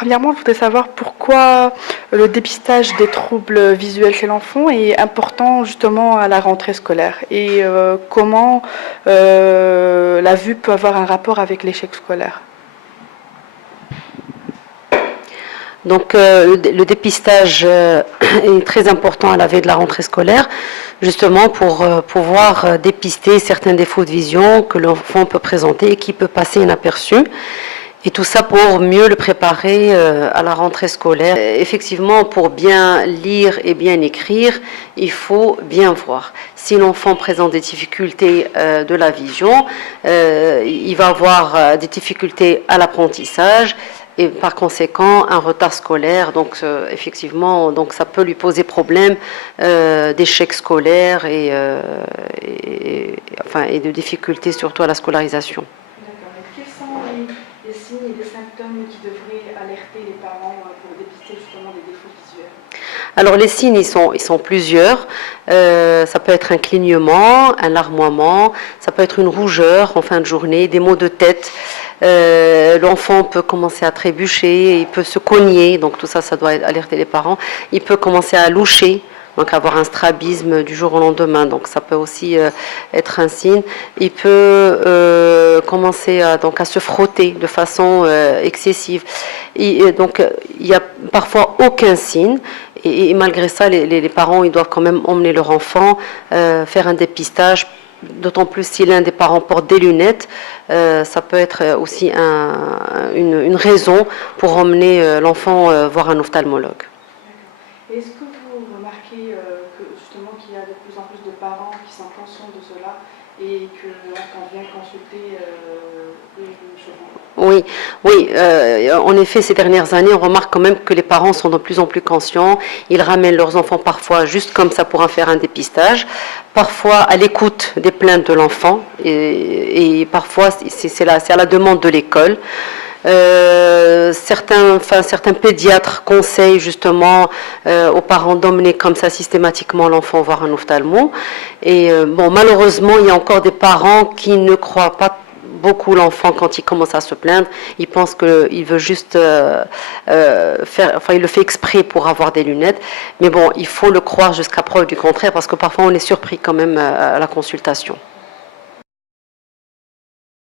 premièrement, je voudrais savoir pourquoi le dépistage des troubles visuels chez l'enfant est important justement à la rentrée scolaire et comment la vue peut avoir un rapport avec l'échec scolaire. Donc le dépistage est très important à la veille de la rentrée scolaire, justement pour pouvoir dépister certains défauts de vision que l'enfant peut présenter et qui peut passer inaperçu. Et tout ça pour mieux le préparer à la rentrée scolaire. Effectivement, pour bien lire et bien écrire, il faut bien voir. Si l'enfant présente des difficultés de la vision, il va avoir des difficultés à l'apprentissage et par conséquent un retard scolaire. Donc effectivement, donc ça peut lui poser problème d'échec scolaire et de difficultés surtout à la scolarisation. Des signes et des symptômes qui devraient alerter les parents pour dépister justement des défauts visuels? Alors les signes, ils sont plusieurs. Ça peut être un clignement, un larmoiement, ça peut être une rougeur en fin de journée, des maux de tête. L'enfant peut commencer à trébucher, il peut se cogner, donc tout ça, ça doit alerter les parents. Il peut commencer à loucher, donc avoir un strabisme du jour au lendemain, donc ça peut aussi être un signe. Il peut commencer à se frotter de façon excessive. Donc il n'y a parfois aucun signe, et malgré ça, les parents ils doivent quand même emmener leur enfant faire un dépistage. D'autant plus si l'un des parents porte des lunettes, ça peut être aussi une raison pour emmener l'enfant voir un ophtalmologue. Est-ce que vous remarquez que justement qu'il y a de plus en plus de parents qui sont conscients de cela et que l'enfant vient consulter Oui, en effet, ces dernières années, on remarque quand même que les parents sont de plus en plus conscients. Ils ramènent leurs enfants parfois juste comme ça pour en faire un dépistage, parfois à l'écoute des plaintes de l'enfant, et parfois c'est à la demande de l'école. Certains pédiatres conseillent justement aux parents d'emmener comme ça systématiquement l'enfant voir un ophtalmo. Et malheureusement, il y a encore des parents qui ne croient pas beaucoup l'enfant quand il commence à se plaindre. Il pense qu'il veut juste il le fait exprès pour avoir des lunettes. Mais bon, il faut le croire jusqu'à preuve du contraire parce que parfois on est surpris quand même à la consultation.